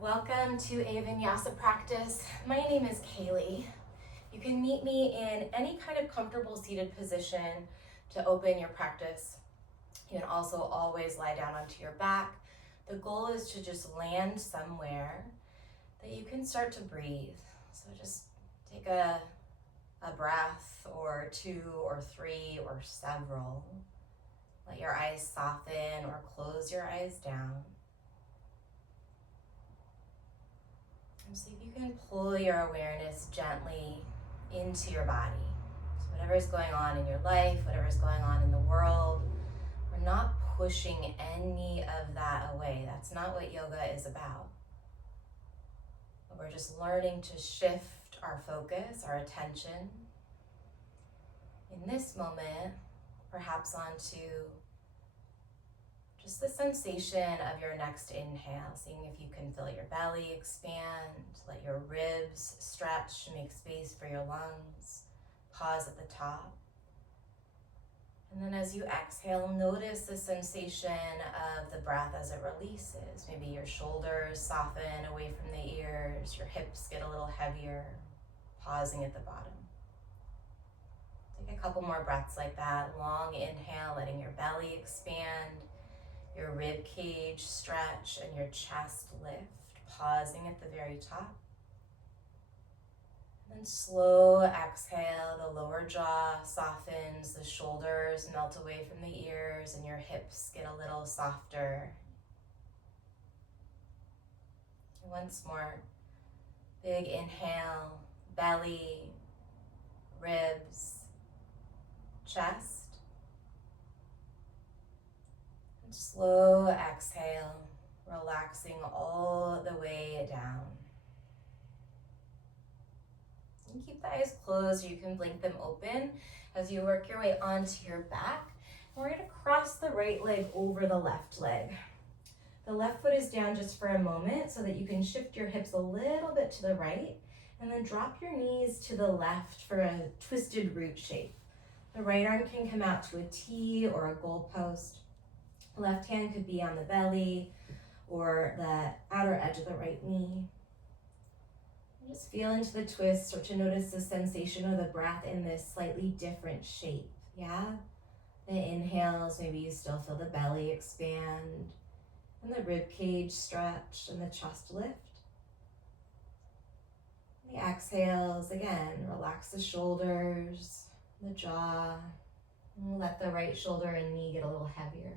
Welcome to a Vinyasa practice. My name is Kaylee. You can meet me in any kind of comfortable seated position to open your practice. You can also always lie down onto your back. The goal is to just land somewhere that you can start to breathe. So just take a breath or two or three or several. Let your eyes soften or close your eyes down. And see if you can pull your awareness gently into your body. So whatever's going on in your life, whatever's going on in the world, we're not pushing any of that away. That's not what yoga is about. But we're just learning to shift our focus, our attention, in this moment, perhaps onto just the sensation of your next inhale, seeing if you can feel your belly expand, let your ribs stretch, make space for your lungs, pause at the top. And then as you exhale, notice the sensation of the breath as it releases. Maybe your shoulders soften away from the ears, your hips get a little heavier, pausing at the bottom. Take a couple more breaths like that. Long inhale, letting your belly expand, your rib cage stretch, and your chest lift, pausing at the very top. And then slow exhale, the lower jaw softens, the shoulders melt away from the ears, and your hips get a little softer. And once more, big inhale, belly, ribs, chest. Slow exhale, relaxing all the way down. And keep the eyes closed, you can blink them open as you work your way onto your back. And we're going to cross the right leg over the left leg. The left foot is down just for a moment so that you can shift your hips a little bit to the right and then drop your knees to the left for a twisted root shape. The right arm can come out to a T or a goalpost. Left hand could be on the belly or the outer edge of the right knee. And just feel into the twist, or to notice the sensation of the breath in this slightly different shape. Yeah? The inhales, maybe you still feel the belly expand and the rib cage stretch and the chest lift. The exhales, again, relax the shoulders, the jaw, and let the right shoulder and knee get a little heavier.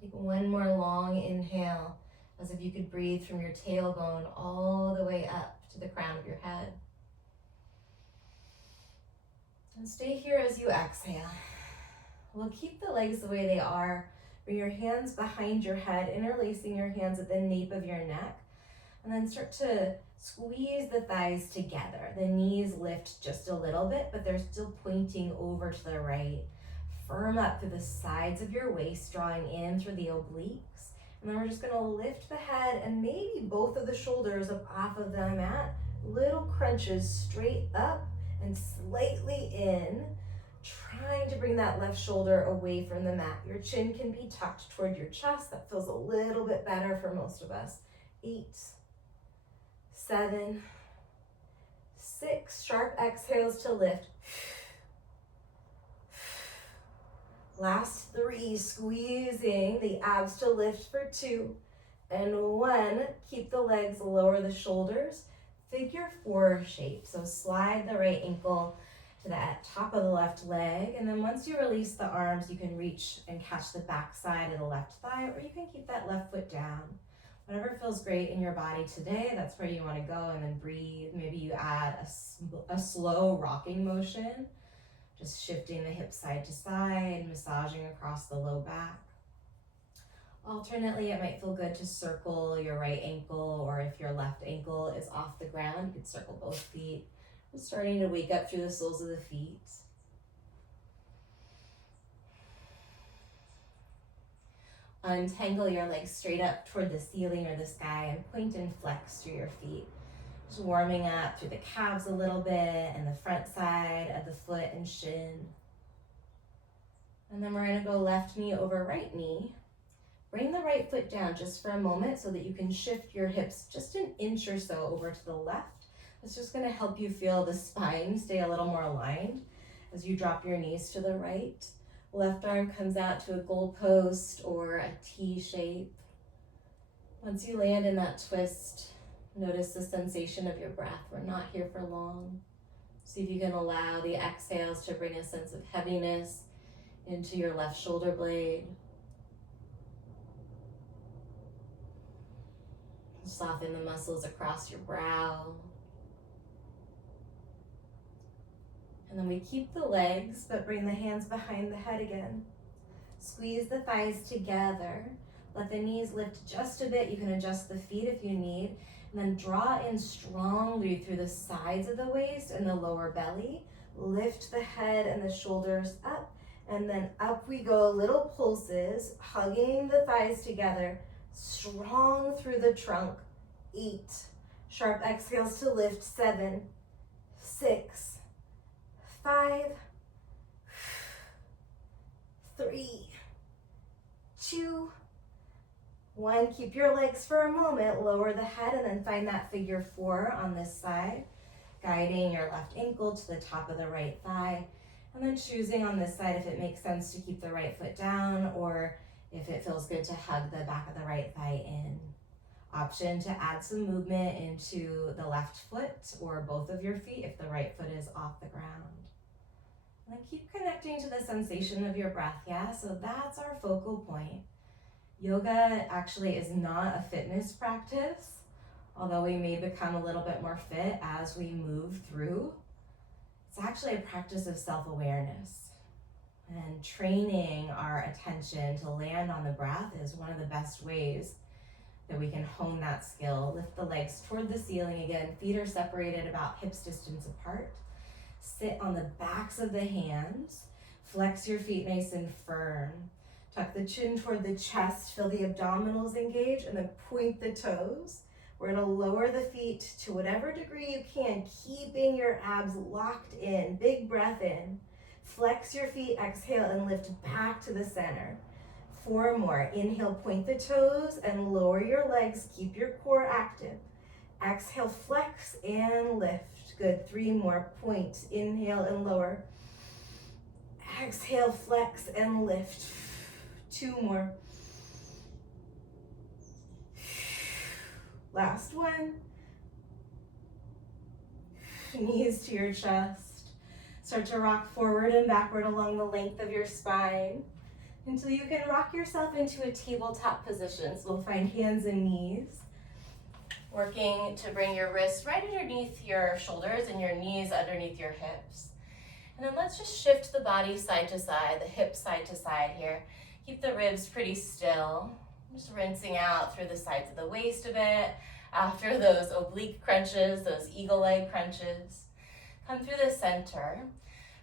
Take one more long inhale, as if you could breathe from your tailbone all the way up to the crown of your head. And stay here as you exhale. We'll keep the legs the way they are. Bring your hands behind your head, interlacing your hands at the nape of your neck. And then start to squeeze the thighs together. The knees lift just a little bit, but they're still pointing over to the right. Firm up through the sides of your waist, drawing in through the obliques. And then we're just gonna lift the head and maybe both of the shoulders up off of the mat. Little crunches straight up and slightly in, trying to bring that left shoulder away from the mat. Your chin can be tucked toward your chest. That feels a little bit better for most of us. 8, 7, 6, sharp exhales to lift. Last 3, squeezing the abs to lift for 2 and 1. Keep the legs, lower the shoulders. Figure 4 shape. So slide the right ankle to the top of the left leg. And then once you release the arms, you can reach and catch the back side of the left thigh, or you can keep that left foot down. Whatever feels great in your body today, that's where you want to go, and then breathe. Maybe you add a slow rocking motion. Just shifting the hips side to side, massaging across the low back. Alternately, it might feel good to circle your right ankle, or if your left ankle is off the ground, you could circle both feet. Just starting to wake up through the soles of the feet. Untangle your legs straight up toward the ceiling or the sky and point and flex through your feet. Just warming up through the calves a little bit and the front side of the foot and shin. And then we're gonna go left knee over right knee. Bring the right foot down just for a moment so that you can shift your hips just an inch or so over to the left. It's just gonna help you feel the spine stay a little more aligned as you drop your knees to the right. Left arm comes out to a goalpost or a T shape. Once you land in that twist, notice the sensation of your breath. We're not here for long. See if you can allow the exhales to bring a sense of heaviness into your left shoulder blade. Soften the muscles across your brow. And then we keep the legs, but bring the hands behind the head again. Squeeze the thighs together. Let the knees lift just a bit. You can adjust the feet if you need. And then draw in strongly through the sides of the waist and the lower belly. Lift the head and the shoulders up. And then up we go, little pulses, hugging the thighs together. Strong through the trunk. 8. Sharp exhales to lift. 7, 6, 5, 3, 2, 1. Keep your legs for a moment. Lower the head and then find that figure 4 on this side. Guiding your left ankle to the top of the right thigh. And then choosing on this side if it makes sense to keep the right foot down or if it feels good to hug the back of the right thigh in. Option to add some movement into the left foot or both of your feet if the right foot is off the ground. And then keep connecting to the sensation of your breath, yeah? So that's our focal point. Yoga actually is not a fitness practice, although we may become a little bit more fit as we move through. It's actually a practice of self-awareness. And training our attention to land on the breath is one of the best ways that we can hone that skill. Lift the legs toward the ceiling again. Feet are separated about hips distance apart. Sit on the backs of the hands. Flex your feet nice and firm. Tuck the chin toward the chest. Feel the abdominals engage and then point the toes. We're gonna lower the feet to whatever degree you can, keeping your abs locked in. Big breath in. Flex your feet, exhale, and lift back to the center. 4 more. Inhale, point the toes and lower your legs. Keep your core active. Exhale, flex and lift. Good. 3 more. Point. Inhale and lower. Exhale, flex and lift. 2 more. Last one. Knees to your chest. Start to rock forward and backward along the length of your spine until you can rock yourself into a tabletop position. So we'll find hands and knees. Working to bring your wrists right underneath your shoulders and your knees underneath your hips. And then let's just shift the body side to side, the hips side to side here. Keep the ribs pretty still. Just rinsing out through the sides of the waist a bit after those oblique crunches, those eagle leg crunches. Come through the center.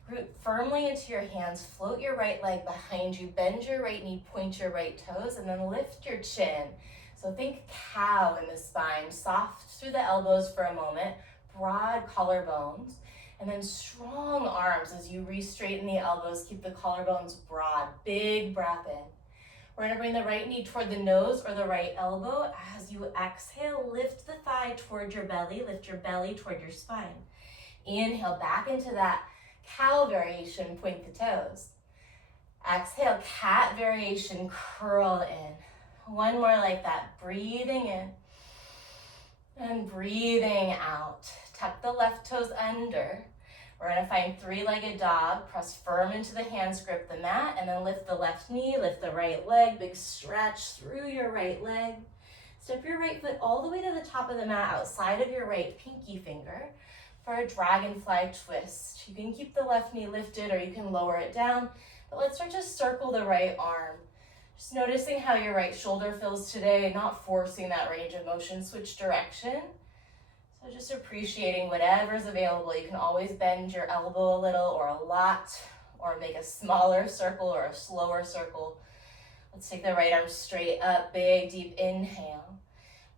Root firmly into your hands, float your right leg behind you, bend your right knee, point your right toes, and then lift your chin. So think cow in the spine, soft through the elbows for a moment, broad collarbones, and then strong arms as you re-straighten the elbows, keep the collarbones broad, big breath in. We're gonna bring the right knee toward the nose or the right elbow. As you exhale, lift the thigh toward your belly, lift your belly toward your spine. Inhale back into that cow variation, point the toes. Exhale, cat variation, curl in. 1 more like that, breathing in and breathing out. Tuck the left toes under. We're gonna find 3-legged dog, press firm into the hands, grip the mat, and then lift the left knee, lift the right leg, big stretch through your right leg. Step your right foot all the way to the top of the mat outside of your right pinky finger for a dragonfly twist. You can keep the left knee lifted or you can lower it down, but let's start to circle the right arm. Just noticing how your right shoulder feels today, not forcing that range of motion, switch direction. So just appreciating whatever's available. You can always bend your elbow a little or a lot, or make a smaller circle or a slower circle. Let's take the right arm straight up, big, deep inhale.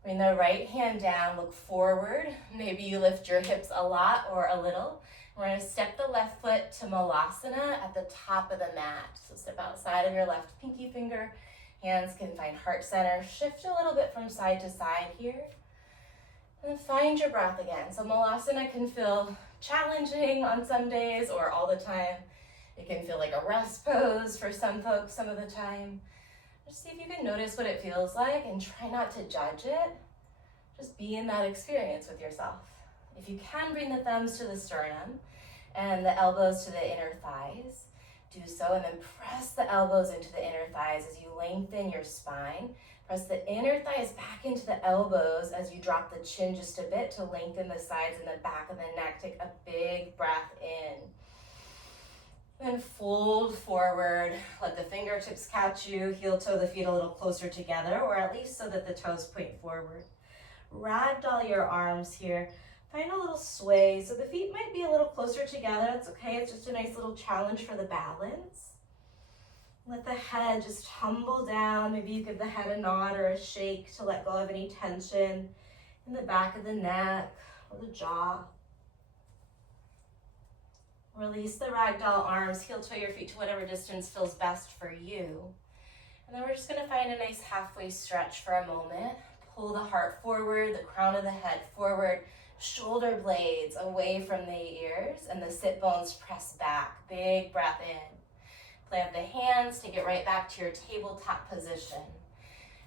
Bring the right hand down, look forward. Maybe you lift your hips a lot or a little. We're gonna step the left foot to Malasana at the top of the mat. So step outside of your left pinky finger Hands can find heart center. Shift a little bit from side to side here. And then find your breath again. So Malasana can feel challenging on some days or all the time. It can feel like a rest pose for some folks some of the time. Just see if you can notice what it feels like and try not to judge it. Just be in that experience with yourself. If you can, bring the thumbs to the sternum and the elbows to the inner thighs. Do so, and then press the elbows into the inner thighs as you lengthen your spine. Press the inner thighs back into the elbows as you drop the chin just a bit to lengthen the sides and the back of the neck. Take a big breath in. Then fold forward. Let the fingertips catch you. Heel toe the feet a little closer together, or at least so that the toes point forward. Ragdoll your arms here. Find a little sway. So the feet might be a little closer together. That's okay. It's just a nice little challenge for the balance. Let the head just tumble down. Maybe you give the head a nod or a shake to let go of any tension in the back of the neck or the jaw. Release the ragdoll arms. Heel toe your feet to whatever distance feels best for you. And then we're just going to find a nice halfway stretch for a moment. Pull the heart forward, the crown of the head forward, shoulder blades away from the ears, and the sit bones press back. Big breath in. Plant the hands, take it right back to your tabletop position.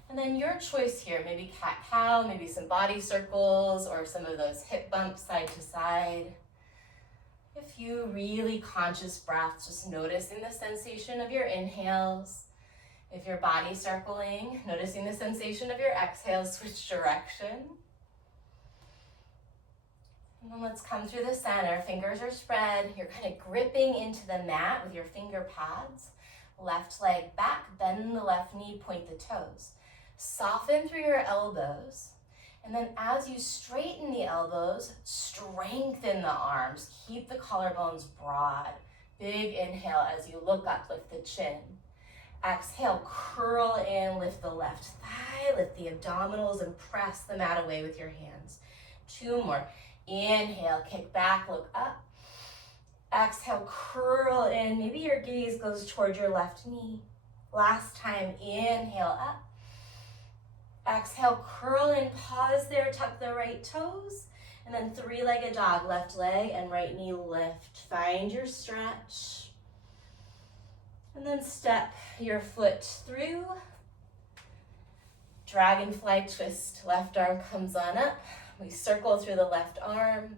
And then your choice here, maybe cat-cow, maybe some body circles, or some of those hip bumps side to side. A few really conscious breaths, just noticing the sensation of your inhales. If you're body circling, noticing the sensation of your exhales, switch direction. And then let's come through the center. Fingers are spread. You're kind of gripping into the mat with your finger pads. Left leg back, bend the left knee, point the toes. Soften through your elbows. And then as you straighten the elbows, strengthen the arms. Keep the collarbones broad. Big inhale as you look up, lift the chin. Exhale, curl in, lift the left thigh, lift the abdominals, and press the mat away with your hands. 2 more. Inhale, kick back, look up. Exhale, curl in. Maybe your gaze goes toward your left knee. Last time, inhale up. Exhale, curl in, pause there, tuck the right toes. And then 3-legged dog, left leg and right knee lift. Find your stretch. And then step your foot through. Dragonfly twist, left arm comes on up. We circle through the left arm.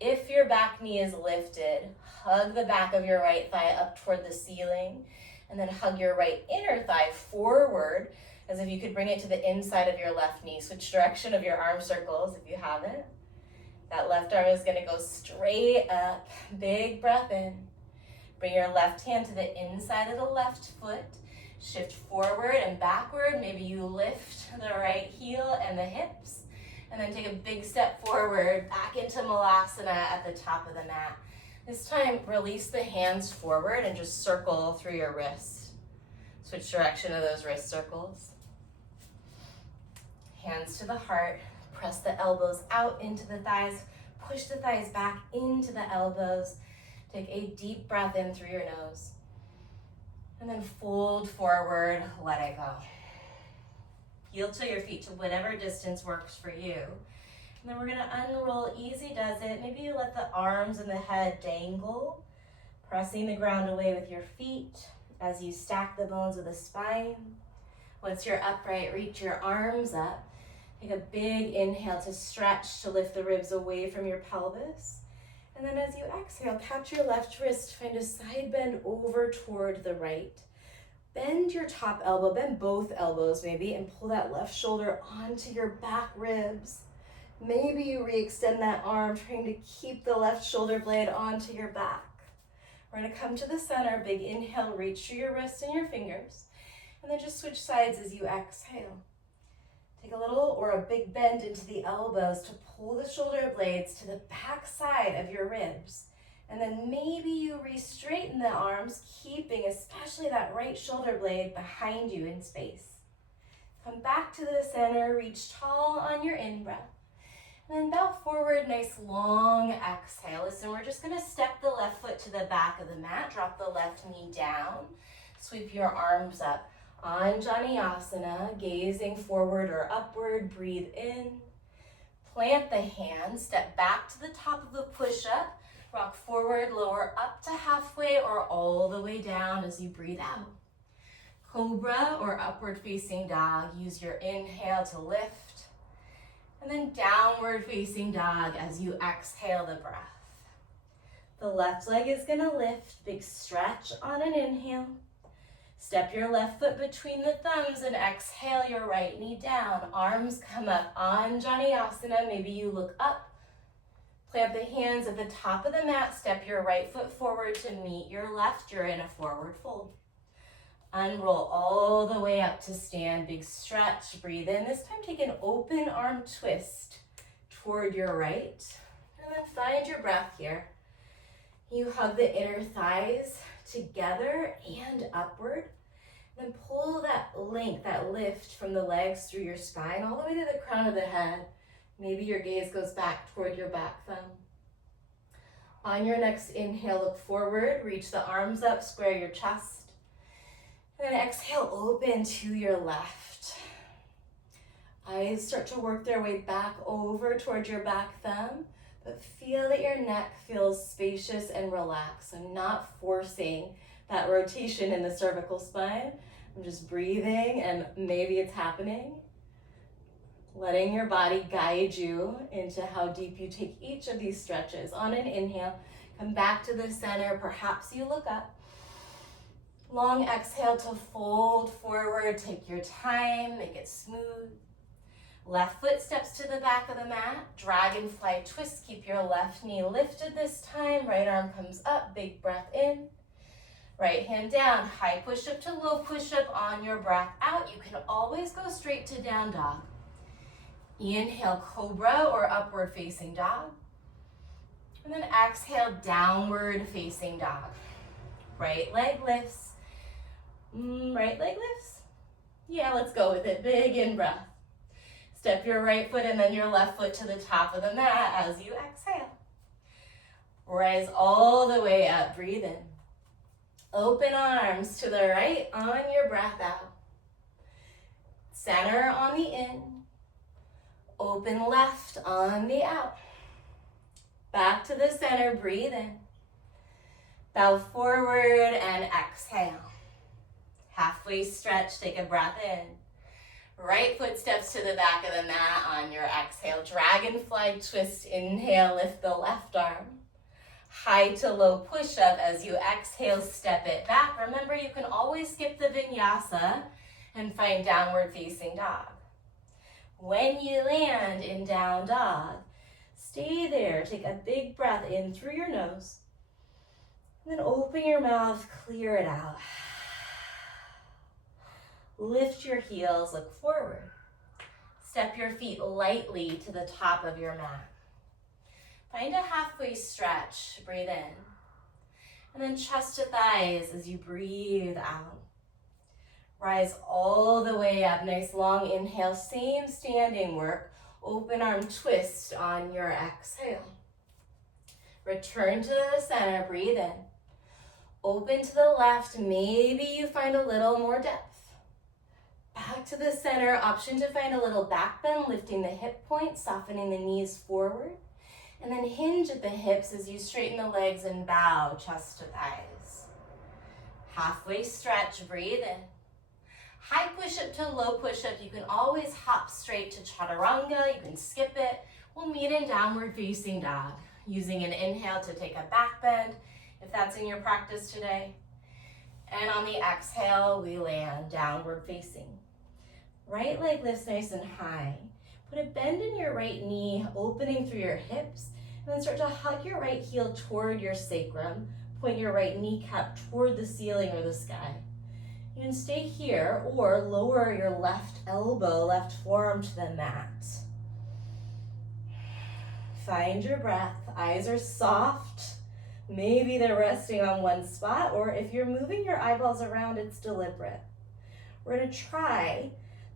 If your back knee is lifted, hug the back of your right thigh up toward the ceiling, and then hug your right inner thigh forward as if you could bring it to the inside of your left knee. Switch direction of your arm circles if you haven't. That left arm is going to go straight up. Big breath in. Bring your left hand to the inside of the left foot. Shift forward and backward. Maybe you lift the right heel and the hips. And then take a big step forward, back into Malasana at the top of the mat. This time, release the hands forward and just circle through your wrists. Switch direction of those wrist circles. Hands to the heart. Press the elbows out into the thighs. Push the thighs back into the elbows. Take a deep breath in through your nose. And then fold forward, let it go. Heel toe your feet to whatever distance works for you. And then we're gonna unroll, easy does it. Maybe you let the arms and the head dangle, pressing the ground away with your feet as you stack the bones of the spine. Once you're upright, reach your arms up. Take a big inhale to stretch, to lift the ribs away from your pelvis. And then as you exhale, catch your left wrist, find a side bend over toward the right. Bend your top elbow, bend both elbows maybe, and pull that left shoulder onto your back ribs. Maybe you re-extend that arm, trying to keep the left shoulder blade onto your back. We're gonna come to the center, big inhale, reach through your wrists and your fingers, and then just switch sides as you exhale. Take a little or a big bend into the elbows to pull the shoulder blades to the back side of your ribs. And then maybe you re-straighten the arms, keeping especially that right shoulder blade behind you in space. Come back to the center, reach tall on your in-breath. And then bow forward, nice long exhale. Listen, we're just gonna step the left foot to the back of the mat, drop the left knee down, sweep your arms up Vinyasa, gazing forward or upward, breathe in. Plant the hands, step back to the top of the push-up, rock forward, lower up to halfway or all the way down as you breathe out. Cobra or upward facing dog, use your inhale to lift. And then downward facing dog as you exhale the breath. The left leg is gonna lift, big stretch on an inhale. Step your left foot between the thumbs and exhale your right knee down. Arms come up, Vinyasa, maybe you look up. Plant the hands at the top of the mat, step your right foot forward to meet your left, you're in a forward fold. Unroll all the way up to stand, big stretch, breathe in. This time take an open arm twist toward your right, and then find your breath here. You hug the inner thighs together and upward. Then pull that length, that lift from the legs through your spine all the way to the crown of the head. Maybe your gaze goes back toward your back thumb. On your next inhale, look forward, reach the arms up, square your chest. And then exhale, open to your left. Eyes start to work their way back over toward your back thumb, but feel that your neck feels spacious and relaxed. I'm not forcing that rotation in the cervical spine. I'm just breathing, and maybe it's happening. Letting your body guide you into how deep you take each of these stretches. On an inhale, come back to the center. Perhaps you look up. Long exhale to fold forward. Take your time, make it smooth. Left foot steps to the back of the mat. Dragonfly twist. Keep your left knee lifted this time. Right arm comes up. Big breath in. Right hand down. High push-up to low push-up on your breath out. You can always go straight to down dog. Inhale, cobra or upward facing dog. And then exhale, downward facing dog. Right leg lifts. Right leg lifts. Yeah, let's go with it. Big in breath. Step your right foot and then your left foot to the top of the mat as you exhale. Rise all the way up, breathe in. Open arms to the right on your breath out. Center on the in. Open left on the out. Back to the center, breathe in. Bow forward and exhale. Halfway stretch, take a breath in. Right foot steps to the back of the mat on your exhale. Dragonfly twist, inhale, lift the left arm. High to low push-up as you exhale, step it back. Remember, you can always skip the vinyasa and find downward facing dog. When you land in down dog, stay there. Take a big breath in through your nose. And then open your mouth, clear it out. Lift your heels, look forward. Step your feet lightly to the top of your mat. Find a halfway stretch, breathe in. And then chest to thighs as you breathe out. Rise all the way up, nice long inhale, same standing work. Open arm twist on your exhale. Return to the center, breathe in. Open to the left, maybe you find a little more depth. Back to the center, option to find a little back bend, lifting the hip points, softening the knees forward. And then hinge at the hips as you straighten the legs and bow, chest to thighs. Halfway stretch, breathe in. High push-up to low push-up. You can always hop straight to chaturanga. You can skip it. We'll meet in downward facing dog, using an inhale to take a back bend, if that's in your practice today. And on the exhale, we land downward facing. Right leg lifts nice and high. Put a bend in your right knee, opening through your hips, and then start to hug your right heel toward your sacrum. Point your right kneecap toward the ceiling or the sky. You can stay here or lower your left elbow, left forearm to the mat. Find your breath. Eyes are soft. Maybe they're resting on one spot, or if you're moving your eyeballs around, it's deliberate. We're going to try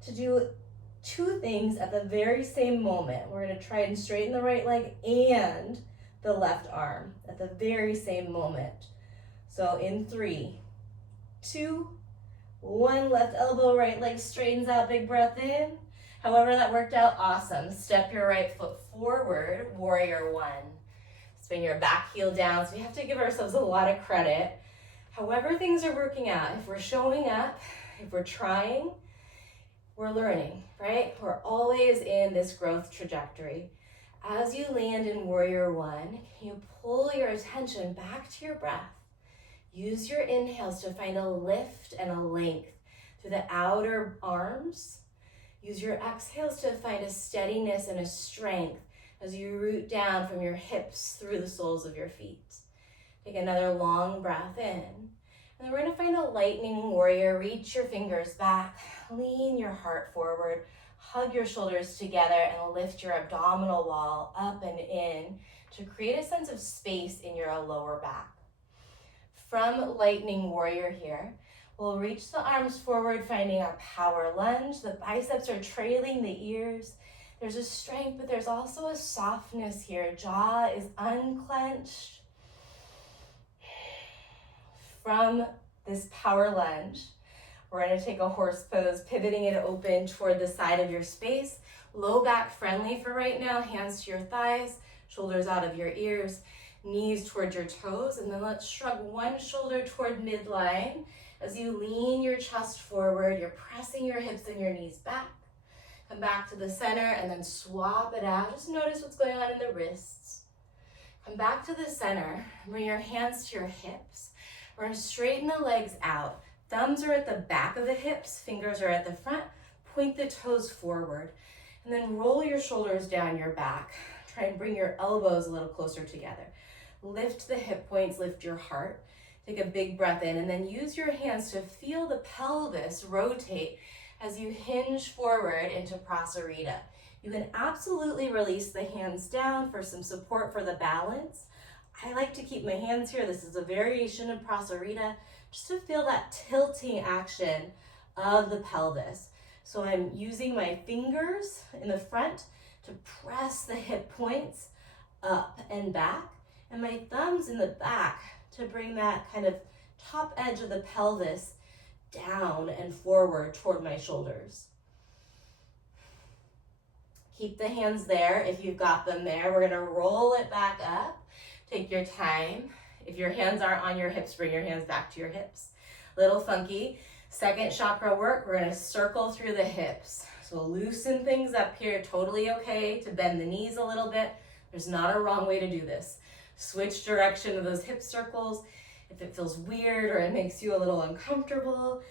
to do two things at the very same moment. We're going to try and straighten the right leg and the left arm at the very same moment. So in 3, 2, One left elbow, right leg straightens out, big breath in. However that worked out, awesome. Step your right foot forward, warrior one. Spin your back heel down. So we have to give ourselves a lot of credit. However things are working out, if we're showing up, if we're trying, we're learning, right? We're always in this growth trajectory. As you land in warrior one, can you pull your attention back to your breath? Use your inhales to find a lift and a length through the outer arms. Use your exhales to find a steadiness and a strength as you root down from your hips through the soles of your feet. Take another long breath in. And then we're gonna find a lightning warrior. Reach your fingers back, lean your heart forward, hug your shoulders together and lift your abdominal wall up and in to create a sense of space in your lower back. From lightning warrior here, we'll reach the arms forward, finding our power lunge. The biceps are trailing the ears. There's a strength, but there's also a softness here. Jaw is unclenched. From this power lunge, we're gonna take a horse pose, pivoting it open toward the side of your space. Low back friendly for right now, hands to your thighs, shoulders out of your ears, knees toward your toes, and then let's shrug one shoulder toward midline. As you lean your chest forward, you're pressing your hips and your knees back. Come back to the center and then swap it out. Just notice what's going on in the wrists. Come back to the center, bring your hands to your hips. We're gonna straighten the legs out. Thumbs are at the back of the hips, fingers are at the front. Point the toes forward. And then roll your shoulders down your back. Try and bring your elbows a little closer together. Lift the hip points, lift your heart. Take a big breath in and then use your hands to feel the pelvis rotate as you hinge forward into Prasarita. You can absolutely release the hands down for some support for the balance. I like to keep my hands here. This is a variation of Prasarita, just to feel that tilting action of the pelvis. So I'm using my fingers in the front to press the hip points up and back, and my thumbs in the back to bring that kind of top edge of the pelvis down and forward toward my shoulders. Keep the hands there if you've got them there. We're gonna roll it back up. Take your time. If your hands aren't on your hips, bring your hands back to your hips. Little funky. Second chakra work, we're gonna circle through the hips. So loosen things up here, totally okay to bend the knees a little bit. There's not a wrong way to do this. Switch direction of those hip circles. If it feels weird or it makes you a little uncomfortable,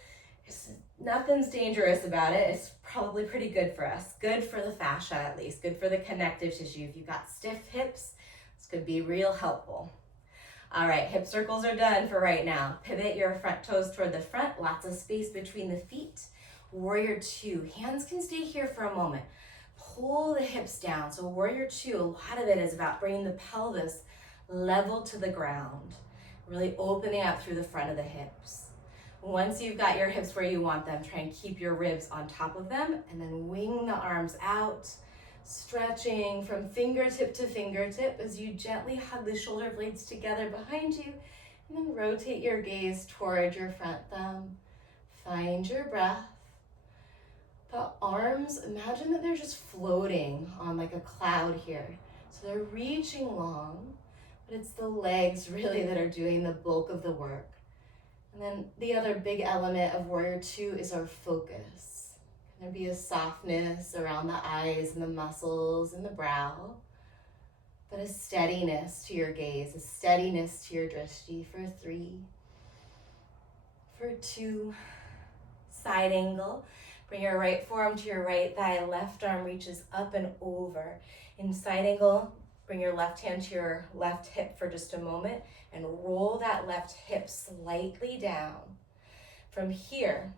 nothing's dangerous about it. It's probably pretty good for us. Good for the fascia at least, good for the connective tissue. If you've got stiff hips, this could be real helpful. All right, hip circles are done for right now. Pivot your front toes toward the front, lots of space between the feet. Warrior two, hands can stay here for a moment. Pull the hips down. So warrior two, a lot of it is about bringing the pelvis level to the ground, really opening up through the front of the hips. Once you've got your hips where you want them, try and keep your ribs on top of them and then wing the arms out, stretching from fingertip to fingertip as you gently hug the shoulder blades together behind you, and then rotate your gaze toward your front thumb. Find your breath. The arms, imagine that they're just floating on like a cloud here. So they're reaching long, but it's the legs really that are doing the bulk of the work. And then the other big element of warrior two is our focus. Can there be a softness around the eyes and the muscles and the brow, but a steadiness to your gaze, a steadiness to your drishti for three. For two, side angle. Bring your right forearm to your right thigh, left arm reaches up and over. In side angle, bring your left hand to your left hip for just a moment and roll that left hip slightly down. From here,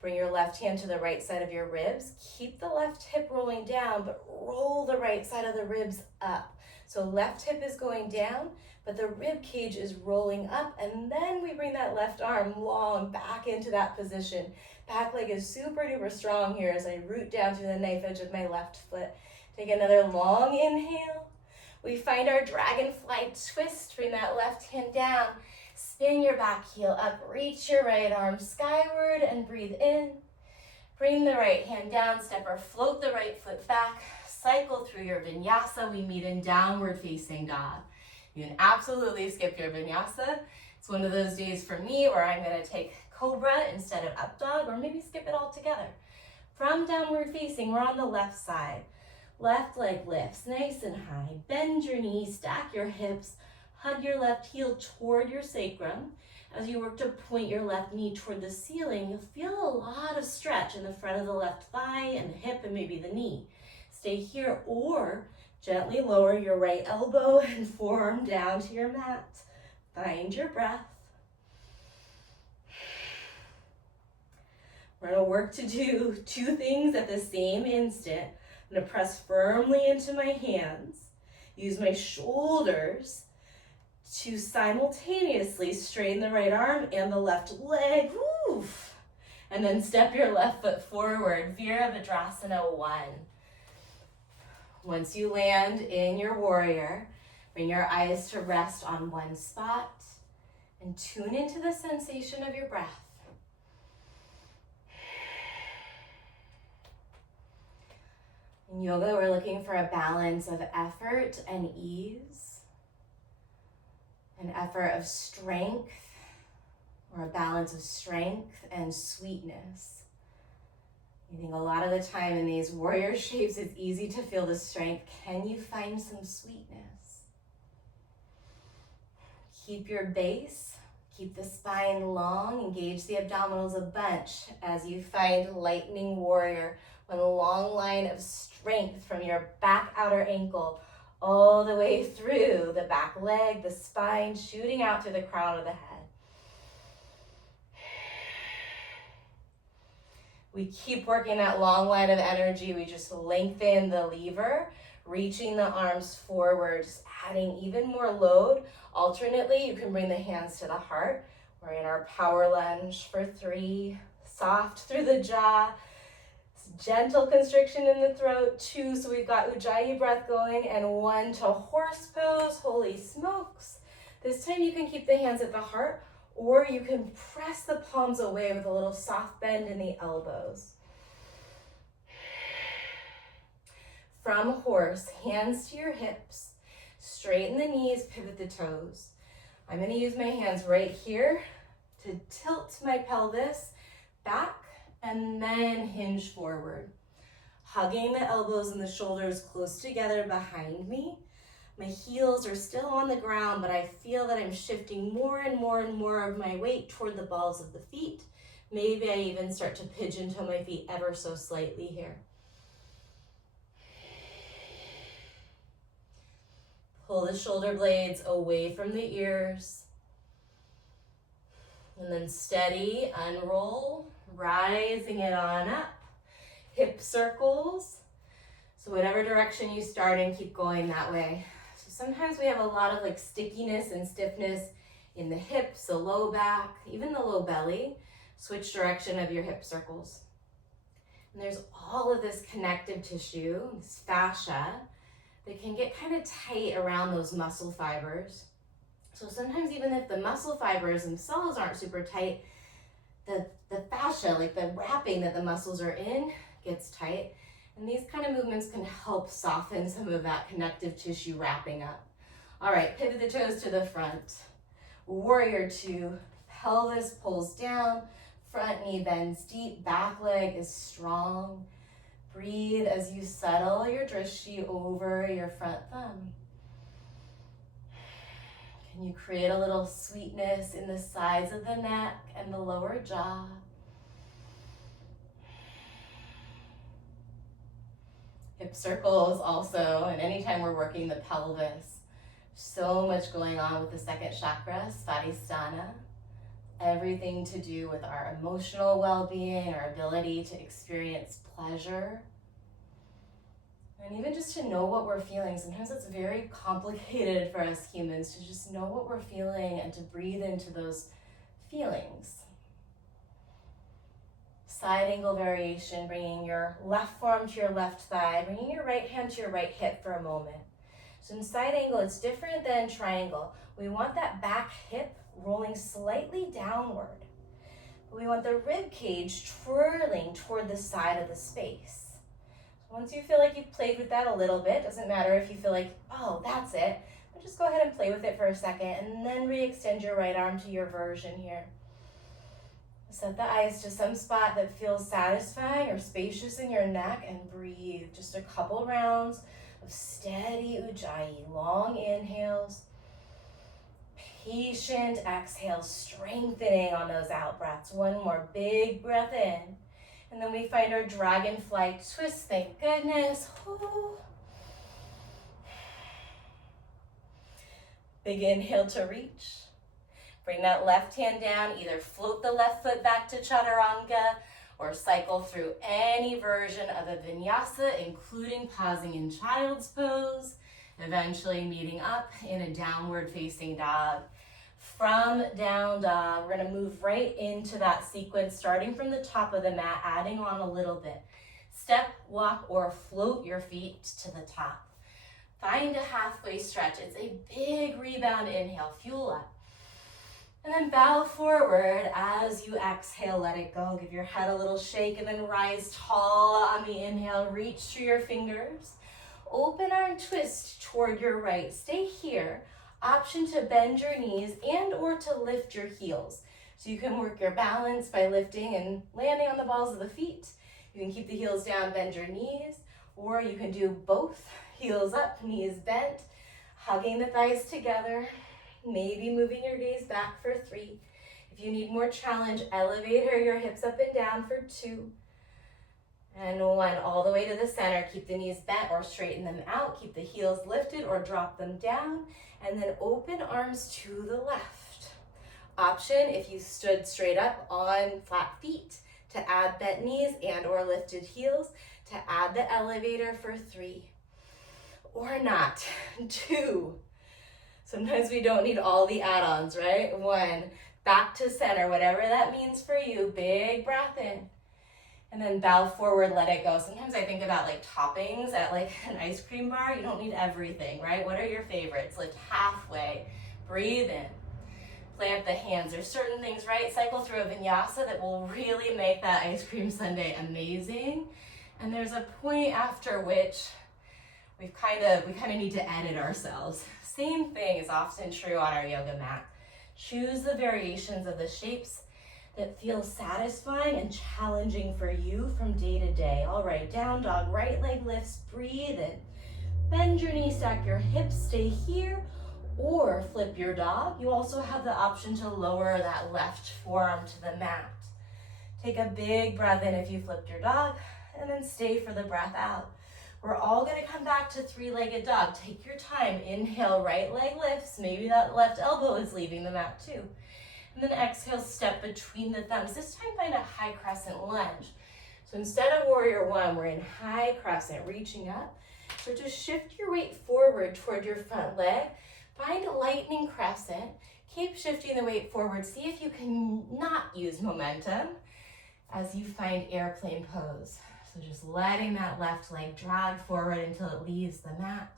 bring your left hand to the right side of your ribs. Keep the left hip rolling down, but roll the right side of the ribs up. So left hip is going down, but the rib cage is rolling up, and then we bring that left arm long back into that position. Back leg is super duper strong here as I root down through the knife edge of my left foot. Take another long inhale. We find our dragonfly twist, bring that left hand down, Spin your back heel up, reach your right arm skyward and breathe in. Bring the right hand down, step or float the right foot back. Cycle through your vinyasa. We meet in downward facing dog. You can absolutely skip your vinyasa. It's one of those days for me where I'm going to take cobra instead of up dog, or maybe skip it all together. From downward facing, we're on the left side. Left leg lifts nice and high. Bend your knees, stack your hips, hug your left heel toward your sacrum. As you work to point your left knee toward the ceiling, you'll feel a lot of stretch in the front of the left thigh and the hip and maybe the knee. Stay here or gently lower your right elbow and forearm down to your mat. Find your breath. We're going to work to do two things at the same instant. I'm going to press firmly into my hands, use my shoulders to simultaneously straighten the right arm and the left leg. Oof. And then step your left foot forward, Virabhadrasana 1. Once you land in your warrior, bring your eyes to rest on one spot and tune into the sensation of your breath. In yoga, we're looking for a balance of effort and ease, an effort of strength, or a balance of strength and sweetness. I think a lot of the time in these warrior shapes, it's easy to feel the strength. Can you find some sweetness? Keep your base, keep the spine long, engage the abdominals a bunch as you find lightning warrior. One long line of strength from your back outer ankle all the way through the back leg, the spine, shooting out through the crown of the head. We keep working that long line of energy. We just lengthen the lever, reaching the arms forward, just adding even more load. Alternately, you can bring the hands to the heart. We're in our power lunge for 3, soft through the jaw, gentle constriction in the throat. 2, so we've got Ujjayi breath going, and 1 to horse pose. Holy smokes. This time you can keep the hands at the heart, or you can press the palms away with a little soft bend in the elbows. From horse, hands to your hips, straighten the knees, pivot the toes. I'm going to use my hands right here to tilt my pelvis back and then hinge forward. Hugging the elbows and the shoulders close together behind me. My heels are still on the ground, but I feel that I'm shifting more and more and more of my weight toward the balls of the feet. Maybe I even start to pigeon toe my feet ever so slightly here. Pull the shoulder blades away from the ears. And then steady, unroll, rising it on up. Hip circles. So whatever direction you start in, keep going that way. Sometimes we have a lot of stickiness and stiffness in the hips, the low back, even the low belly. Switch direction of your hip circles. And there's all of this connective tissue, this fascia, that can get kind of tight around those muscle fibers. So sometimes even if the muscle fibers themselves aren't super tight, the fascia, the wrapping that the muscles are in, gets tight. And these kind of movements can help soften some of that connective tissue wrapping up. All right, pivot the toes to the front. Warrior 2, pelvis pulls down, front knee bends deep, back leg is strong. Breathe as you settle your drishti over your front thumb. Can you create a little sweetness in the sides of the neck and the lower jaw? Hip circles also, and anytime we're working the pelvis, so much going on with the second chakra, Svadhisthana. Everything to do with our emotional well-being, our ability to experience pleasure, and even just to know what we're feeling. Sometimes it's very complicated for us humans to just know what we're feeling and to breathe into those feelings. Side angle variation, bringing your left forearm to your left thigh, bringing your right hand to your right hip for a moment. So in side angle, it's different than triangle. We want that back hip rolling slightly downward. We want the rib cage twirling toward the side of the space. Once you feel like you've played with that a little bit, doesn't matter if you feel like, oh, that's it, but just go ahead and play with it for a second and then re-extend your right arm to your version here. Set the eyes to some spot that feels satisfying or spacious in your neck and breathe. Just a couple rounds of steady ujjayi, long inhales, patient exhales, strengthening on those out breaths. One more big breath in. And then we find our dragonfly twist, thank goodness. Ooh. Big inhale to reach. Bring that left hand down, either float the left foot back to chaturanga or cycle through any version of a vinyasa, including pausing in child's pose, eventually meeting up in a downward facing dog. From down dog, we're gonna move right into that sequence, starting from the top of the mat, adding on a little bit. Step, walk, or float your feet to the top. Find a halfway stretch. It's a big rebound inhale, fuel up. And then bow forward as you exhale, let it go. Give your head a little shake and then rise tall on the inhale. Reach through your fingers. Open arm twist toward your right. Stay here. Option to bend your knees and or to lift your heels. So you can work your balance by lifting and landing on the balls of the feet. You can keep the heels down, bend your knees, or you can do both. Heels up, knees bent, hugging the thighs together. Maybe moving your gaze back for 3. If you need more challenge, elevate your hips up and down for 2. And 1, all the way to the center. Keep the knees bent or straighten them out. Keep the heels lifted or drop them down. And then open arms to the left. Option, if you stood straight up on flat feet, to add bent knees and or lifted heels, to add the elevator for 3. Or not. 2. Sometimes we don't need all the add-ons, right? 1, back to center, whatever that means for you. Big breath in. And then bow forward, let it go. Sometimes I think about like toppings at like an ice cream bar. You don't need everything, right? What are your favorites? Lift halfway, breathe in. Plant the hands. There's certain things, right? Cycle through a vinyasa that will really make that ice cream sundae amazing. And there's a point after which we kind of need to edit ourselves. Same thing is often true on our yoga mat. Choose the variations of the shapes that feel satisfying and challenging for you from day to day. All right, down dog, right leg lifts, breathe in. Bend your knee, stack your hips, stay here, or flip your dog. You also have the option to lower that left forearm to the mat. Take a big breath in if you flipped your dog, and then stay for the breath out. We're all gonna come back to 3-legged dog. Take your time. Inhale, right leg lifts. Maybe that left elbow is leaving the mat too. And then exhale, step between the thumbs. This time find a high crescent lunge. So instead of warrior 1, we're in high crescent, reaching up. So just shift your weight forward toward your front leg. Find a lightning crescent. Keep shifting the weight forward. See if you can not use momentum as you find airplane pose. So just letting that left leg drag forward until it leaves the mat.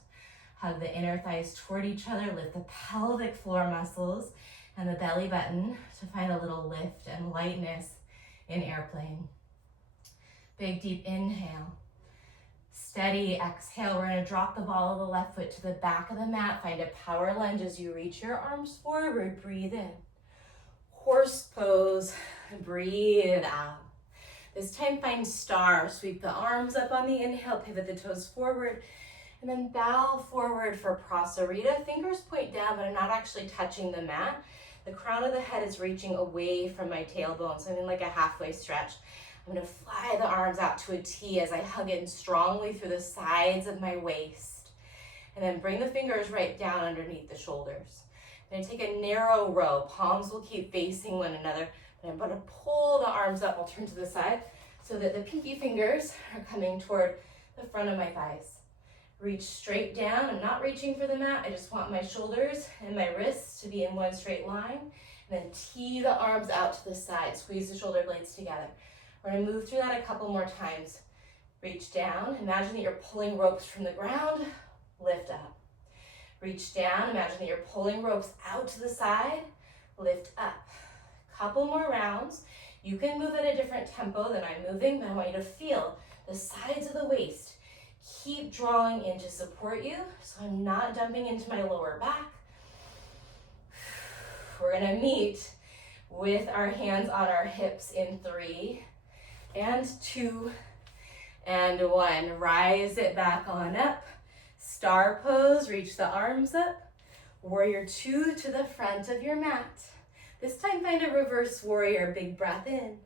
Hug the inner thighs toward each other. Lift the pelvic floor muscles and the belly button to find a little lift and lightness in airplane. Big deep inhale. Steady exhale. We're gonna drop the ball of the left foot to the back of the mat. Find a power lunge as you reach your arms forward. Breathe in. Horse pose. Breathe out. This time find star. Sweep the arms up on the inhale, pivot the toes forward, and then bow forward for prasarita. Fingers point down, but I'm not actually touching the mat. The crown of the head is reaching away from my tailbone, so I'm in like a halfway stretch. I'm gonna fly the arms out to a T as I hug in strongly through the sides of my waist. And then bring the fingers right down underneath the shoulders. I'm gonna take a narrow row. Palms will keep facing one another. And I'm going to pull the arms up. I'll turn to the side so that the pinky fingers are coming toward the front of my thighs. Reach straight down. I'm not reaching for the mat. I just want my shoulders and my wrists to be in one straight line. And then tee the arms out to the side. Squeeze the shoulder blades together. We're going to move through that a couple more times. Reach down. Imagine that you're pulling ropes from the ground. Lift up. Reach down. Imagine that you're pulling ropes out to the side. lift up. Couple more rounds. You can move at a different tempo than I'm moving, but I want you to feel the sides of the waist. Keep drawing in to support you, so I'm not dumping into my lower back. We're gonna meet with our hands on our hips in 3 and 2 and 1. Rise it back on up. Star pose, reach the arms up. Warrior 2 to the front of your mat. This time find a reverse warrior, big breath in.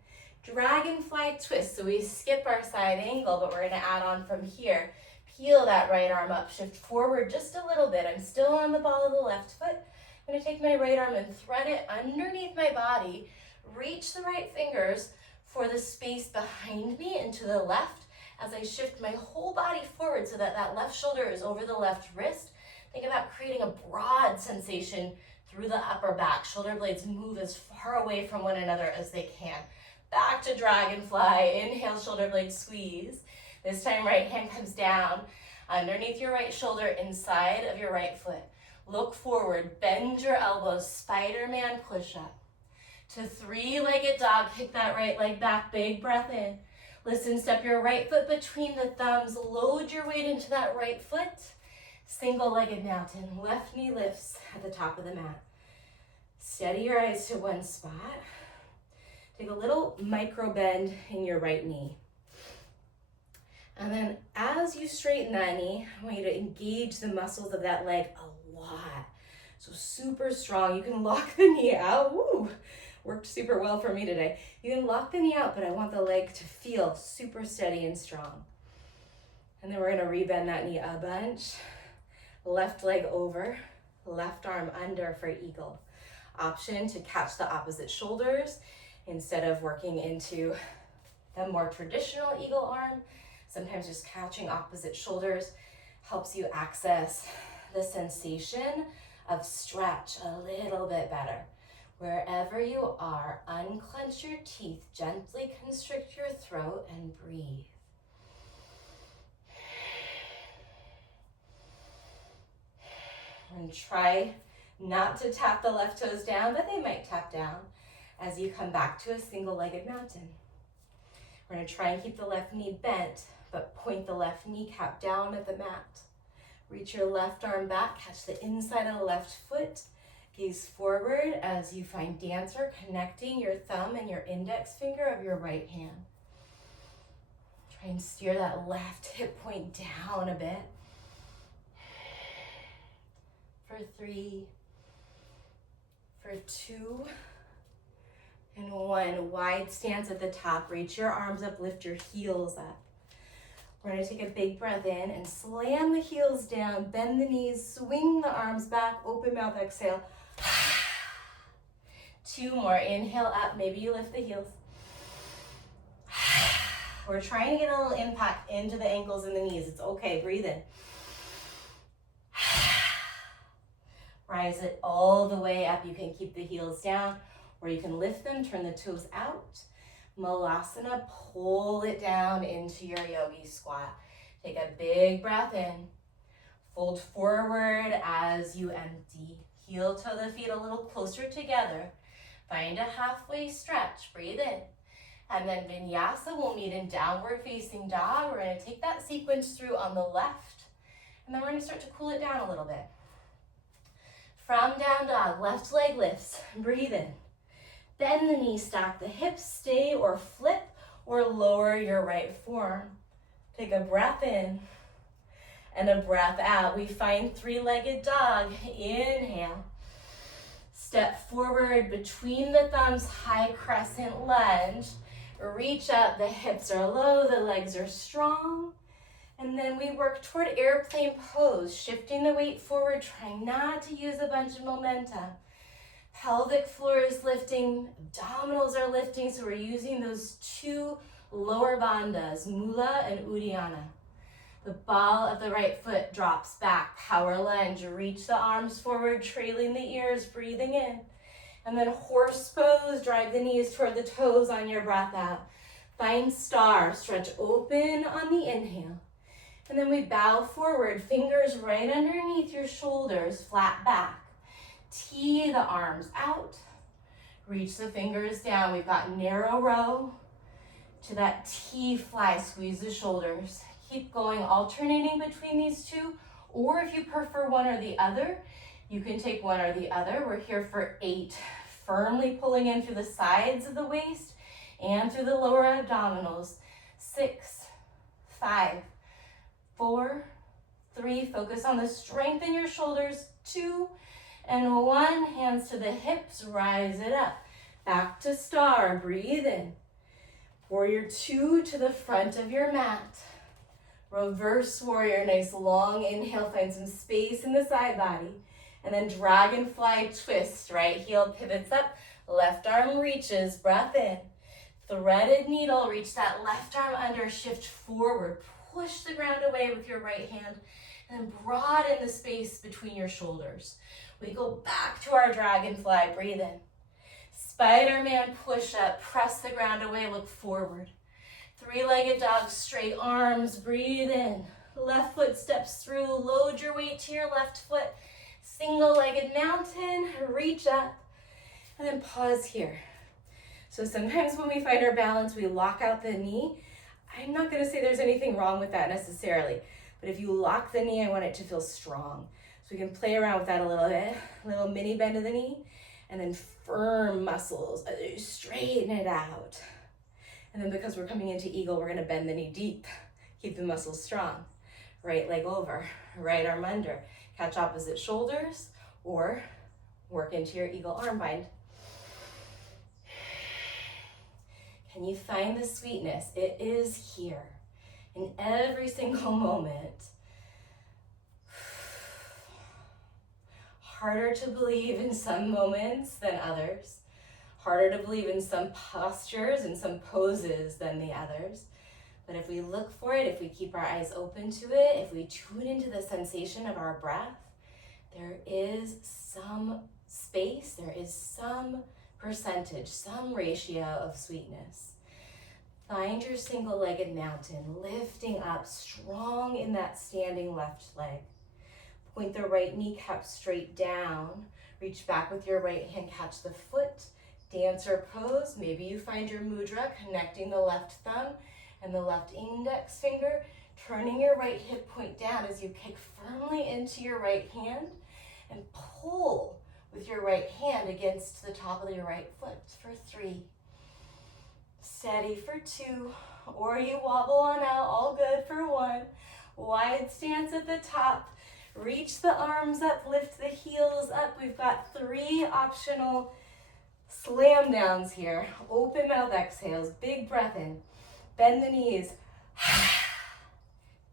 Dragonfly twist, so we skip our side angle, but we're gonna add on from here. Peel that right arm up, shift forward just a little bit. I'm still on the ball of the left foot. I'm gonna take my right arm and thread it underneath my body. Reach the right fingers for the space behind me and to the left as I shift my whole body forward so that that left shoulder is over the left wrist. Think about creating a broad sensation through the upper back. Shoulder blades move as far away from one another as they can. Back to dragonfly. Inhale, shoulder blades squeeze. This time right hand comes down underneath your right shoulder, inside of your right foot. Look forward, bend your elbows, Spider-Man push-up. To 3-legged dog, kick that right leg back, big breath in. Listen, step your right foot between the thumbs, load your weight into that right foot. Single-legged mountain, left knee lifts at the top of the mat. Steady your eyes to one spot. Take a little micro bend in your right knee. And then as you straighten that knee, I want you to engage the muscles of that leg a lot. So super strong. You can lock the knee out. Woo! Worked super well for me today. You can lock the knee out, but I want the leg to feel super steady and strong. And then we're gonna rebend that knee a bunch. Left leg over, left arm under for eagle. Option to catch the opposite shoulders instead of working into the more traditional eagle arm. Sometimes just catching opposite shoulders helps you access the sensation of stretch a little bit better. Wherever you are, unclench your teeth, gently constrict your throat and breathe. And try not to tap the left toes down, but they might tap down as you come back to a single-legged mountain. We're gonna try and keep the left knee bent, but point the left kneecap down at the mat. Reach your left arm back, catch the inside of the left foot, gaze forward as you find dancer, connecting your thumb and your index finger of your right hand. Try and steer that left hip point down a bit. For 3, for 2, and 1. Wide stance at the top. Reach your arms up, lift your heels up. We're gonna take a big breath in and slam the heels down, bend the knees, swing the arms back, open mouth, exhale. 2 more, inhale up, maybe you lift the heels. We're trying to get a little impact into the ankles and the knees. It's okay, breathe in. Rise it all the way up. You can keep the heels down or you can lift them, turn the toes out. Malasana, pull it down into your yogi squat. Take a big breath in. Fold forward as you empty. Heel toe the feet a little closer together. Find a halfway stretch, breathe in. And then Vinyasa will meet in downward facing dog. We're gonna take that sequence through on the left. And then we're gonna start to cool it down a little bit. From down dog, left leg lifts, breathe in. Bend the knee, stack the hips, stay or flip or lower your right forearm. Take a breath in and a breath out. We find 3-legged dog. Inhale. Step forward between the thumbs, high crescent lunge. Reach up, the hips are low, the legs are strong. And then we work toward airplane pose, shifting the weight forward, trying not to use a bunch of momentum. Pelvic floor is lifting, abdominals are lifting, so we're using those 2 lower bandhas, Mula and Uddiyana. The ball of the right foot drops back, power lunge, reach the arms forward, trailing the ears, breathing in. And then horse pose, drive the knees toward the toes on your breath out. Find star, stretch open on the inhale. And then we bow forward, fingers right underneath your shoulders, flat back. Tee the arms out. Reach the fingers down. We've got narrow row to that T fly. Squeeze the shoulders. Keep going, alternating between these two, or if you prefer one or the other, you can take one or the other. We're here for 8. Firmly pulling in through the sides of the waist and through the lower abdominals. 6, 5, 4, 3. Focus on the strength in your shoulders. 2 and 1. Hands to the hips, rise it up. Back to star, breathe in. Warrior 2 to the front of your mat. Reverse warrior, nice long inhale, find some space in the side body. And then dragonfly twist, right heel pivots up, left arm reaches, breath in. Threaded needle, reach that left arm under, shift forward. Push the ground away with your right hand, and then broaden the space between your shoulders. We go back to our dragonfly, breathe in. Spider-Man push up, press the ground away, look forward. 3-legged dog, straight arms, breathe in. Left foot steps through, load your weight to your left foot. Single-legged mountain, reach up, and then pause here. So sometimes when we find our balance, we lock out the knee. I'm not gonna say there's anything wrong with that necessarily, but if you lock the knee, I want it to feel strong. So we can play around with that a little bit. A little mini bend of the knee, and then firm muscles, straighten it out. And then because we're coming into eagle, we're gonna bend the knee deep, keep the muscles strong. Right leg over, right arm under. Catch opposite shoulders, or work into your eagle arm bind. Can you find the sweetness? It is here in every single moment. Harder to believe in some moments than others. Harder to believe in some postures and some poses than the others. But if we look for it, if we keep our eyes open to it, if we tune into the sensation of our breath, there is some space, there is some percentage, some ratio of sweetness. Find your single-legged mountain, lifting up, strong in that standing left leg. Point the right kneecap straight down. Reach back with your right hand, catch the foot. Dancer pose. Maybe you find your mudra, connecting the left thumb and the left index finger, turning your right hip point down as you kick firmly into your right hand and pull with your right hand against the top of your right foot for 3. Steady for 2, or you wobble on out, all good for 1. Wide stance at the top. Reach the arms up, lift the heels up. We've got 3 optional slam downs here. Open mouth exhales, big breath in. Bend the knees.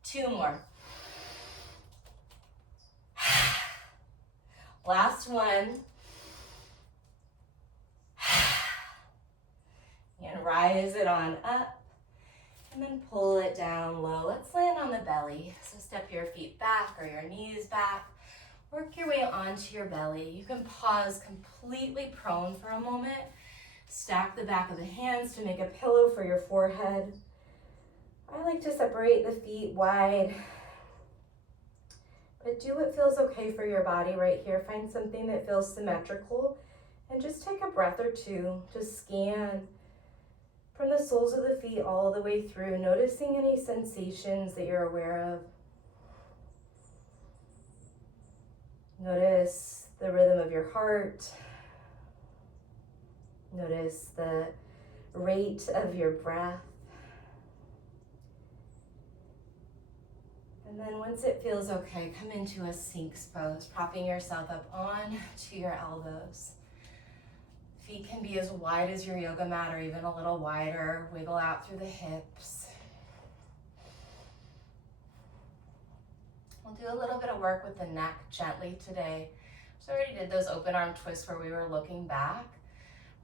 2 more. Last one. And rise it on up. And then pull it down low. Let's land on the belly. So step your feet back or your knees back. Work your way onto your belly. You can pause completely prone for a moment. Stack the back of the hands to make a pillow for your forehead. I like to separate the feet wide, but do what feels okay for your body right here. Find something that feels symmetrical and just take a breath or 2. Just scan from the soles of the feet all the way through, noticing any sensations that you're aware of. Notice the rhythm of your heart. Notice the rate of your breath. And then once it feels okay, come into a Sphinx pose, propping yourself up on to your elbows. Feet can be as wide as your yoga mat or even a little wider. Wiggle out through the hips. We'll do a little bit of work with the neck gently today. So I already did those open arm twists where we were looking back.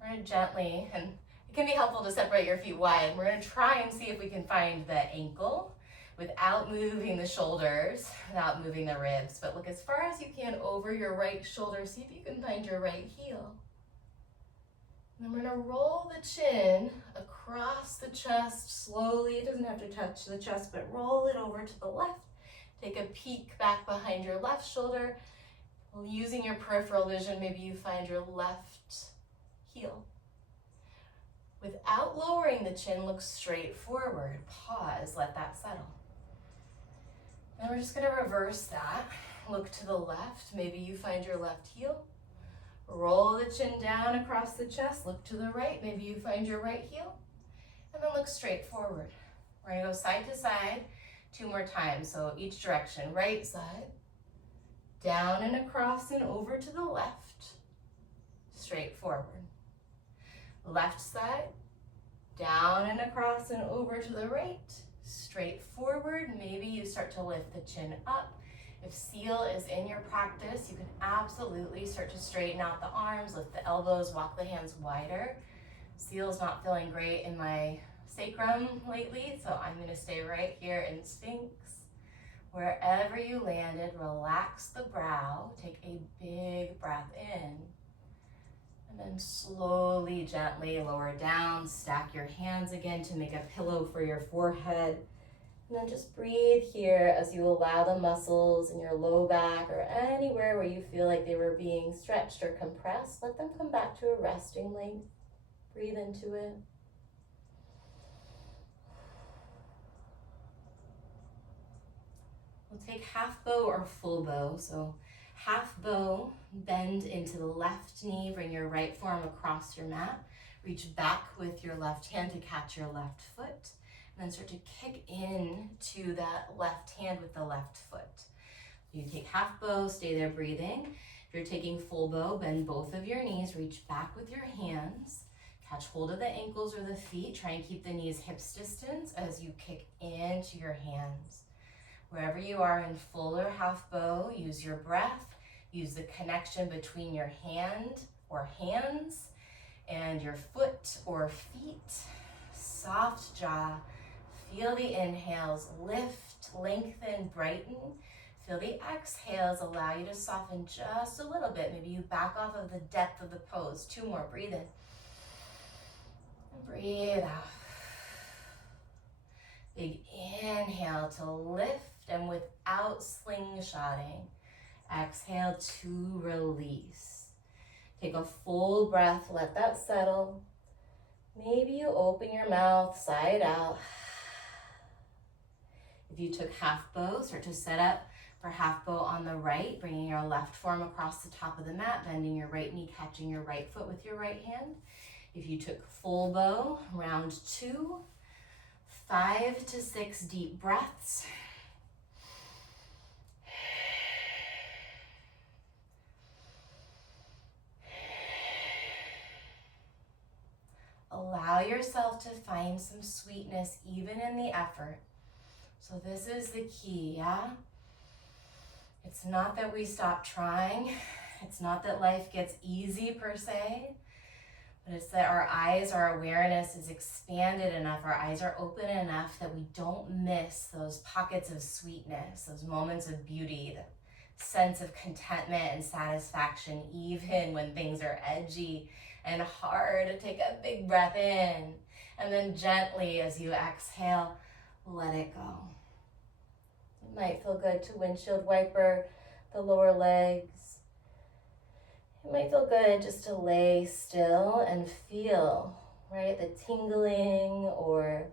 We're going to gently, and it can be helpful to separate your feet wide. We're going to try and see if we can find the ankle without moving the shoulders, without moving the ribs. But look as far as you can over your right shoulder. See if you can find your right heel. And then we're going to roll the chin across the chest slowly. It doesn't have to touch the chest, but roll it over to the left. Take a peek back behind your left shoulder. Using your peripheral vision, maybe you find your left heel. Without lowering the chin, look straight forward. Pause, let that settle. Then we're just gonna reverse that. Look to the left. Maybe you find your left heel. Roll the chin down across the chest. Look to the right. Maybe you find your right heel. And then look straight forward. We're gonna go side to side 2 more times. So each direction, right side, down and across and over to the left, straight forward. Left side, down and across and over to the right, straight forward. Maybe you start to lift the chin up. If seal is in your practice, you can absolutely start to straighten out the arms, lift the elbows, walk the hands wider. Seal's not feeling great in my sacrum lately, so I'm gonna stay right here in Sphinx. Wherever you landed, relax the brow, take a big breath in, and then slowly, gently lower down, stack your hands again to make a pillow for your forehead. And then just breathe here as you allow the muscles in your low back or anywhere where you feel like they were being stretched or compressed, let them come back to a resting length. Breathe into it. We'll take half bow or full bow. So half bow, bend into the left knee, bring your right forearm across your mat, reach back with your left hand to catch your left foot, and then start to kick in to that left hand with the left foot. You take half bow, stay there breathing. If you're taking full bow, bend both of your knees, reach back with your hands, catch hold of the ankles or the feet, try and keep the knees hips distance as you kick into your hands. Wherever you are in full or half bow, use your breath, use the connection between your hand or hands and your foot or feet. Soft jaw, feel the inhales, lift, lengthen, brighten. Feel the exhales, allow you to soften just a little bit. Maybe you back off of the depth of the pose. 2 more, breathe in. And breathe out. Big inhale to lift and without slingshotting. Exhale to release. Take a full breath, let that settle. Maybe you open your mouth side out. If you took half bow, start to set up for half bow on the right, bringing your left forearm across the top of the mat, bending your right knee, catching your right foot with your right hand. If you took full bow, round 2, 5 to 6 deep breaths. Allow yourself to find some sweetness even in the effort. So this is the key, yeah? It's not that we stop trying. It's not that life gets easy per se, but it's that our eyes, our awareness is expanded enough, our eyes are open enough that we don't miss those pockets of sweetness, those moments of beauty, the sense of contentment and satisfaction, even when things are edgy and hard. Take a big breath in, and then gently as you exhale, let it go. It might feel good to windshield wiper the lower legs. It might feel good just to lay still and feel, right, the tingling or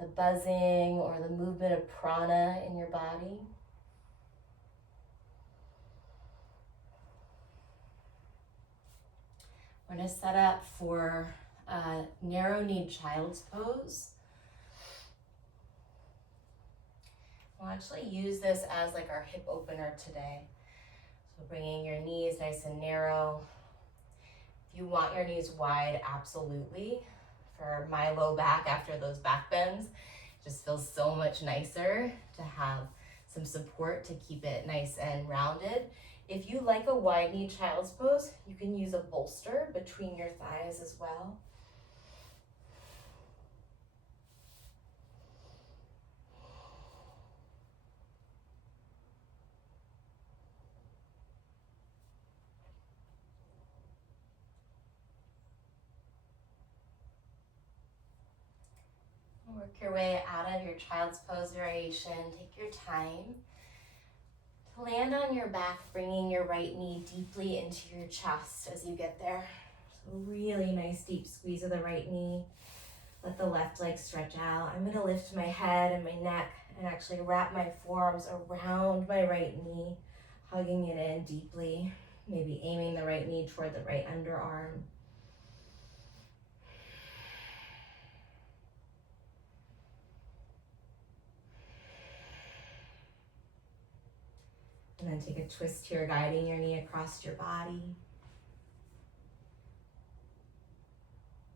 the buzzing or the movement of prana in your body. We're going to set up for a narrow-kneed child's pose. We'll actually use this as like our hip opener today. So bringing your knees nice and narrow. If you want your knees wide, absolutely. For my low back after those back bends, it just feels so much nicer to have some support to keep it nice and rounded. If you like a wide-kneed child's pose, you can use a bolster between your thighs as well. Work your way out of your child's pose variation. Take your time. Land on your back, bringing your right knee deeply into your chest as you get there. A really nice deep squeeze of the right knee. Let the left leg stretch out. I'm gonna lift my head and my neck and actually wrap my forearms around my right knee, hugging it in deeply, maybe aiming the right knee toward the right underarm. And then take a twist here, guiding your knee across your body.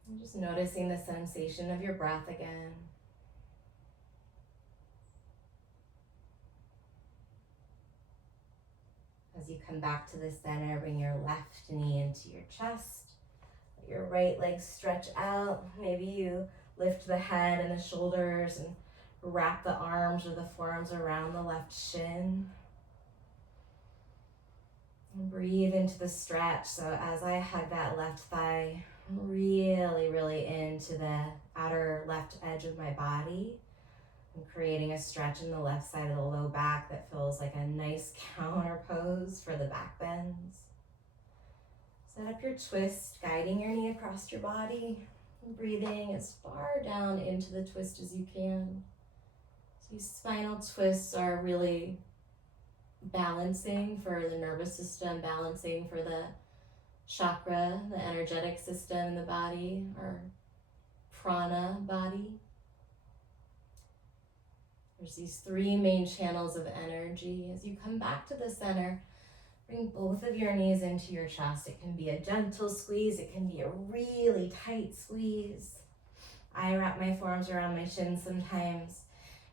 And just noticing the sensation of your breath again. As you come back to the center, bring your left knee into your chest. Let your right leg stretch out. Maybe you lift the head and the shoulders and wrap the arms or the forearms around the left shin. And breathe into the stretch. So as I hug that left thigh, really into the outer left edge of my body, I'm creating a stretch in the left side of the low back that feels like a nice counter pose for the back bends. Set up your twist, guiding your knee across your body, and breathing as far down into the twist as you can. So these spinal twists are really balancing for the nervous system, balancing for the chakra, the energetic system in the body, our prana body. There's these three main channels of energy. As you come back to the center, bring both of your knees into your chest. It can be a gentle squeeze. It can be a really tight squeeze. I wrap my forearms around my shins sometimes.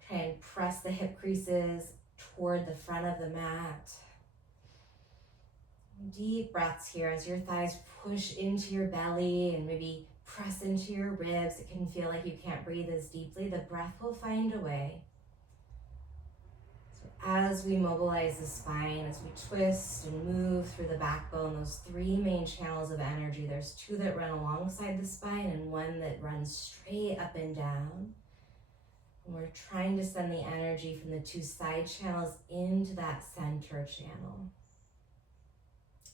Try and press the hip creases toward the front of the mat. Deep breaths here as your thighs push into your belly and maybe press into your ribs. It can feel like you can't breathe as deeply. The breath will find a way. So as we mobilize the spine, as we twist and move through the backbone, those three main channels of energy, there's two that run alongside the spine and one that runs straight up and down. And we're trying to send the energy from the two side channels into that center channel.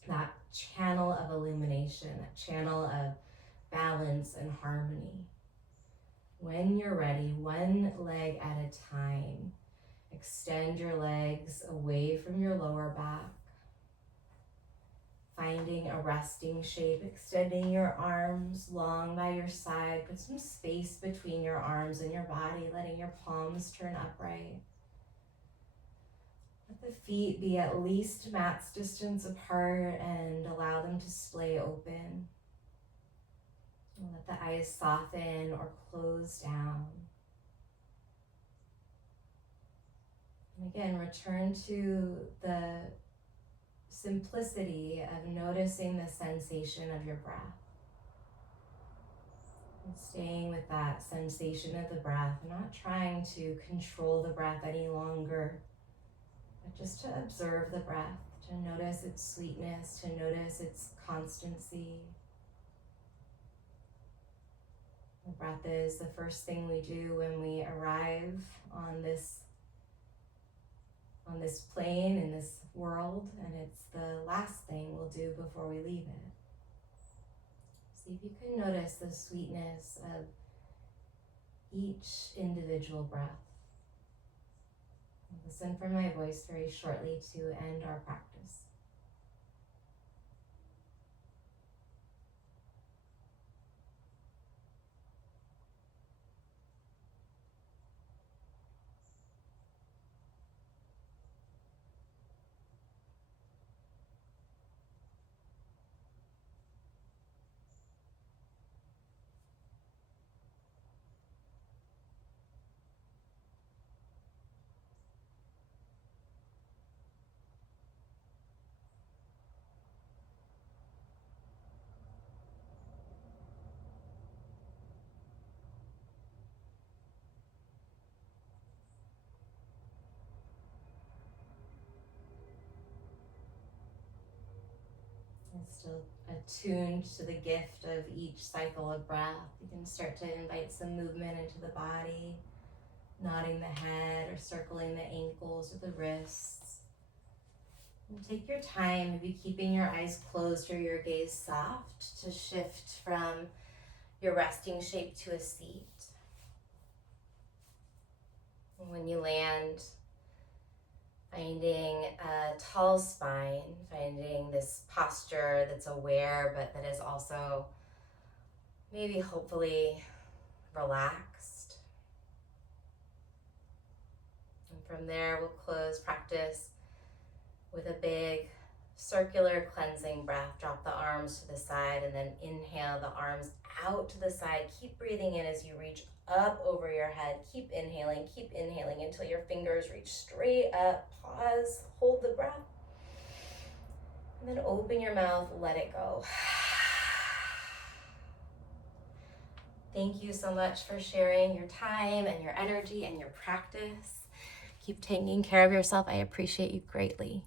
That channel of illumination, that channel of balance and harmony. When you're ready, one leg at a time, extend your legs away from your lower back, finding a resting shape, extending your arms long by your side. Put some space between your arms and your body, letting your palms turn upright. Let the feet be at least mat's distance apart and allow them to splay open. And let the eyes soften or close down. And again, return to the simplicity of noticing the sensation of your breath. And staying with that sensation of the breath, not trying to control the breath any longer, but just to observe the breath, to notice its sweetness, to notice its constancy. The breath is the first thing we do when we arrive on this plane, in this world, and it's the last thing we'll do before we leave it. See if you can notice the sweetness of each individual breath. Listen for my voice very shortly to end our practice. And still attuned to the gift of each cycle of breath. You can start to invite some movement into the body, nodding the head or circling the ankles or the wrists. And take your time, maybe keeping your eyes closed or your gaze soft to shift from your resting shape to a seat. And when you land, finding a tall spine, finding this posture that's aware but that is also maybe hopefully relaxed. And from there, we'll close practice with a big circular cleansing breath. Drop the arms to the side and then inhale the arms out to the side. Keep breathing in as you reach up over your head. Keep inhaling until your fingers reach straight up. Pause, hold the breath, and then open your mouth, let it go. Thank you so much for sharing your time and your energy and your practice. Keep taking care of yourself. I appreciate you greatly.